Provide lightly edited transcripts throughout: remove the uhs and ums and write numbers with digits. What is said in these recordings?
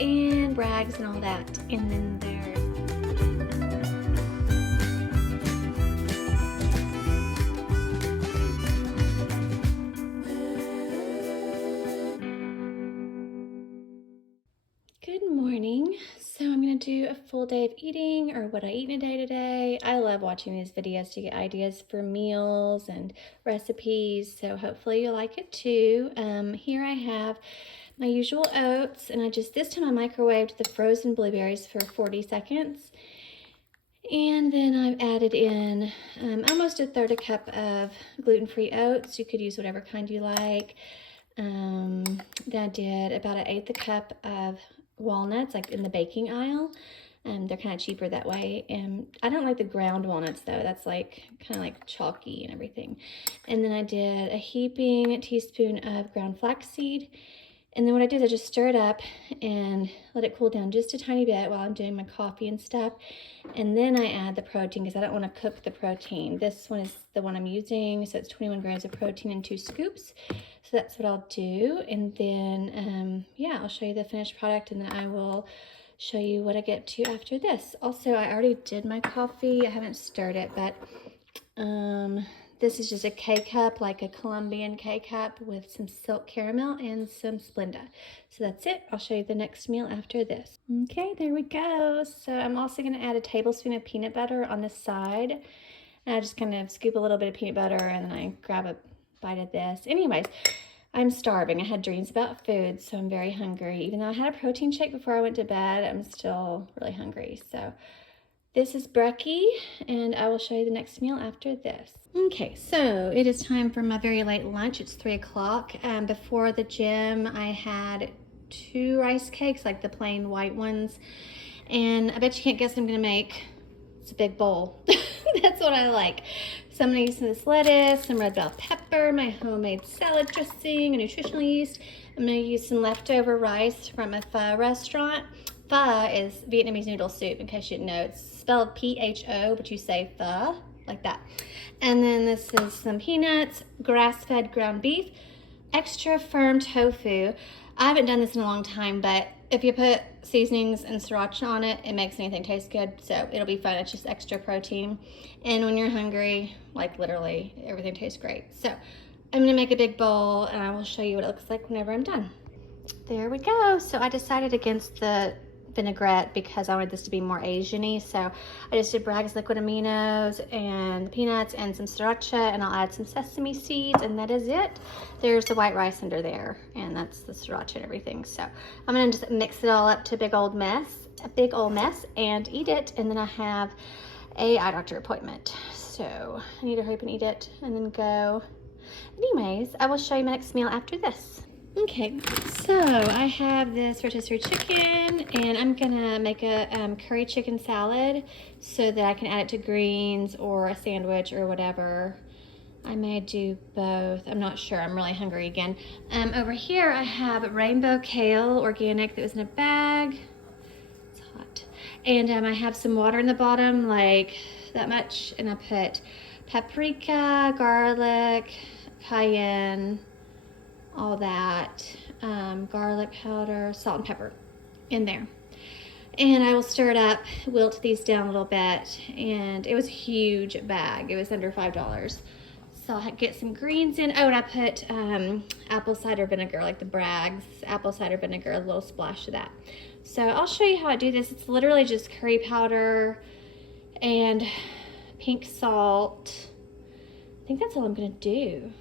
and brags and all that. And then there's good morning. So I'm gonna do a full day of eating, or what I eat in a day today. I love watching these videos to get ideas for meals and recipes, so hopefully you'll like it too. Here I have my usual oats, and this time I microwaved the frozen blueberries for 40 seconds. And then I've added in almost a third a cup of gluten-free oats. You could use whatever kind you like. Then I did about an eighth a cup of walnuts, like in the baking aisle. They're kind of cheaper that way. And I don't like the ground walnuts though. That's like kind of like chalky and everything. And then I did a heaping teaspoon of ground flaxseed. And then what I do is I just stir it up and let it cool down just a tiny bit while I'm doing my coffee and stuff. And then I add the protein because I don't want to cook the protein. This one is the one I'm using, so it's 21 grams of protein in 2 scoops. So that's what I'll do. And then, yeah, I'll show you the finished product, and then I will show you what I get to after this. Also, I already did my coffee. I haven't stirred it, but this is just a K-cup, like a Colombian K-cup with some silk caramel and some Splenda. So that's it. I'll show you the next meal after this. Okay, there we go. So I'm also going to add a tablespoon of peanut butter on the side. And I just kind of scoop a little bit of peanut butter, and then I grab a bite of this. Anyways, I'm starving. I had dreams about food, so I'm very hungry. Even though I had a protein shake before I went to bed, I'm still really hungry. So this is brekkie, and I will show you the next meal after this. Okay, so it is time for my very late lunch. It's 3 o'clock. Before the gym, I had 2 rice cakes, like the plain white ones. And I bet you can't guess what I'm gonna make. It's a big bowl. That's what I like. So I'm gonna use some lettuce, some red bell pepper, my homemade salad dressing, and nutritional yeast. I'm gonna use some leftover rice from a pho restaurant. Pho is Vietnamese noodle soup, in case you didn't know. It's spelled P-H-O, but you say pho, like that. And then this is some peanuts, grass-fed ground beef, extra firm tofu. I haven't done this in a long time, but if you put seasonings and sriracha on it, it makes anything taste good, so it'll be fun. It's just extra protein. And when you're hungry, like literally, everything tastes great. So I'm gonna make a big bowl, and I will show you what it looks like whenever I'm done. There we go. So I decided against the vinaigrette because I wanted this to be more Asian-y. So I just did Bragg's liquid aminos and peanuts and some sriracha, and I'll add some sesame seeds, and that is it. There's the white rice under there, and that's the sriracha and everything. So I'm gonna just mix it all up to a big old mess, and eat it. And then I have a eye doctor appointment, so I need to hurry up and eat it and then go. Anyways, I will show you my next meal after this. Okay, so I have this rotisserie chicken, and I'm gonna make a curry chicken salad so that I can add it to greens or a sandwich or whatever. I may do both. I'm not sure. I'm really hungry again. Over here I have rainbow kale, organic, that was in a bag. It's hot. And I have some water in the bottom, like that much, and I put paprika, garlic, cayenne, all that, garlic powder, salt and pepper in there. And I will stir it up, wilt these down a little bit, and it was a huge bag. It was under $5. So I'll get some greens in. Oh, and I put apple cider vinegar, like the Bragg's apple cider vinegar, a little splash of that. So I'll show you how I do this. It's literally just curry powder and pink salt. I think that's all I'm gonna do,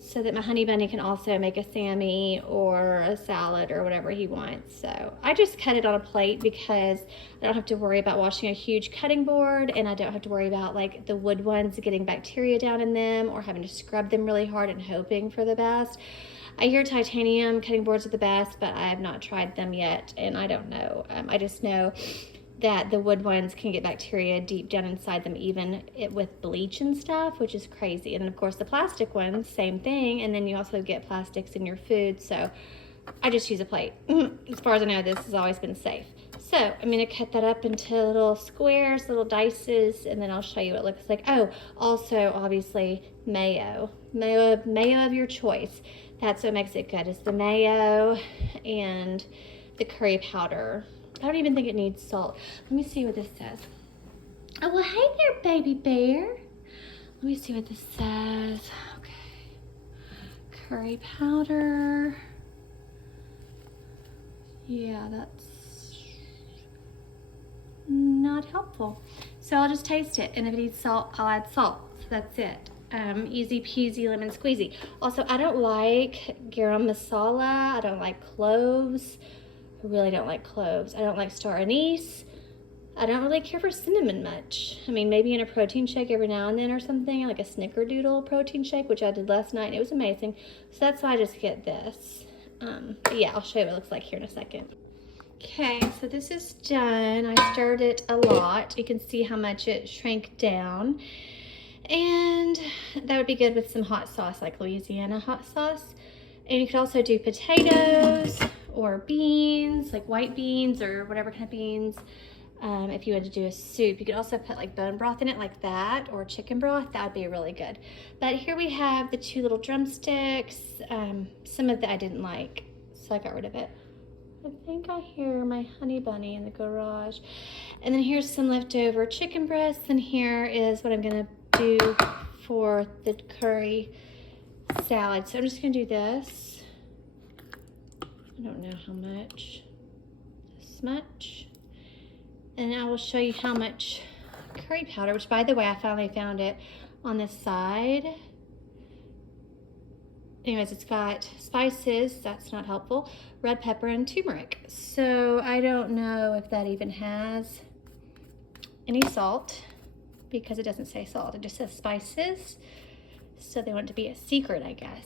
so that my honey bunny can also make a Sammy or a salad or whatever he wants. So I just cut it on a plate because I don't have to worry about washing a huge cutting board, and I don't have to worry about like the wood ones getting bacteria down in them or having to scrub them really hard and hoping for the best. I hear titanium cutting boards are the best, but I have not tried them yet, and I don't know. I just know that the wood ones can get bacteria deep down inside them, even with bleach and stuff, which is crazy. And then of course the plastic ones, same thing. And then you also get plastics in your food. So I just use a plate. As far as I know, this has always been safe. So I'm gonna cut that up into little squares, little dices, and then I'll show you what it looks like. Oh, also obviously mayo of your choice. That's what makes it good, is the mayo. And the curry powder. I don't even think it needs salt. Let me see what this says. Oh, well, hey there, baby bear. Let me see what this says. Okay. Curry powder. Yeah, that's not helpful. So I'll just taste it, and if it needs salt, I'll add salt. So that's it. Easy peasy lemon squeezy. Also, I don't like garam masala. I don't like cloves. I really don't like cloves. I don't like star anise. I don't really care for cinnamon much. I mean, maybe in a protein shake every now and then or something, like a snickerdoodle protein shake, which I did last night, and it was amazing. So that's why I just get this. But yeah, I'll show you what it looks like here in a second. Okay, so this is done. I stirred it a lot. You can see how much it shrank down. And that would be good with some hot sauce, like Louisiana hot sauce. And you could also do potatoes or beans, like white beans or whatever kind of beans. If you had to do a soup, you could also put like bone broth in it like that, or chicken broth. That would be really good. But here we have the 2 little drumsticks. Some of that I didn't like, so I got rid of it. I think I hear my honey bunny in the garage. And then here's some leftover chicken breasts, and here is what I'm gonna do for the curry salad. So I'm just gonna do this. I don't know how much. This much. And I will show you how much curry powder, which by the way, I finally found it on this side. Anyways, it's got spices, that's not helpful, red pepper and turmeric. So I don't know if that even has any salt, because it doesn't say salt, it just says spices. So they want it to be a secret, I guess.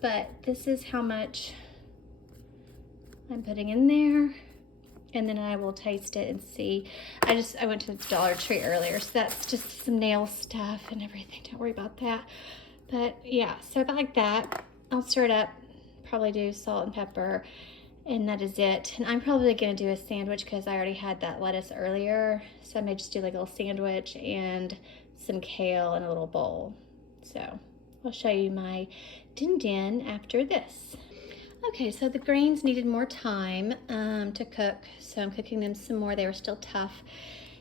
But this is how much I'm putting in there. And then I will taste it and see. I went to the Dollar Tree earlier, so that's just some nail stuff and everything. Don't worry about that. But yeah, so about like that. I'll stir it up, probably do salt and pepper, and that is it. And I'm probably gonna do a sandwich because I already had that lettuce earlier. So I may just do like a little sandwich and some kale in a little bowl. So I'll show you my din after this. Okay, so the greens needed more time to cook, so I'm cooking them some more. They were still tough.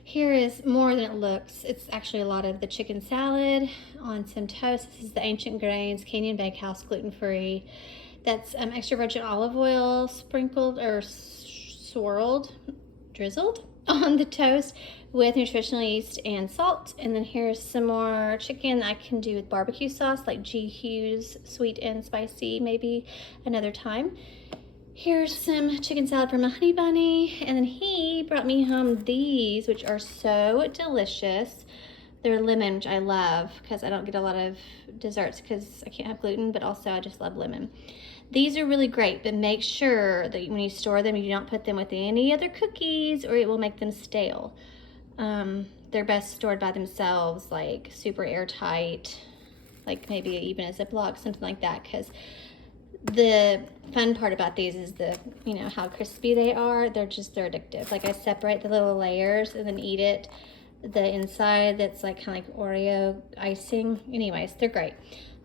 Here is more than it looks. It's actually a lot of the chicken salad on some toast. This is the Ancient Grains Canyon Bakehouse gluten-free. That's extra virgin olive oil sprinkled or drizzled on the toast with nutritional yeast and salt. And then here's some more chicken I can do with barbecue sauce, like G. Hughes, sweet and spicy, maybe another time. Here's some chicken salad from a honey bunny. And then he brought me home these, which are so delicious. They're lemon, which I love because I don't get a lot of desserts because I can't have gluten, but also I just love lemon. These are really great, but make sure that when you store them, you don't put them with any other cookies or it will make them stale. They're best stored by themselves, like super airtight, like maybe even a Ziploc, something like that, because the fun part about these is how crispy they are. They're addictive. Like I separate the little layers and then eat it. The inside that's like kind of like Oreo icing. Anyways, they're great.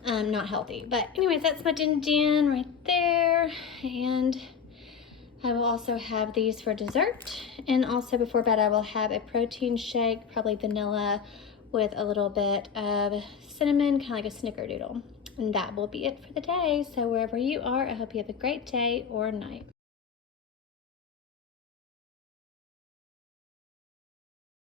Not healthy, but anyways, that's my din right there. And I will also have these for dessert. And also before bed, I will have a protein shake, probably vanilla with a little bit of cinnamon, kind of like a snickerdoodle. And that will be it for the day. So wherever you are, I hope you have a great day or night.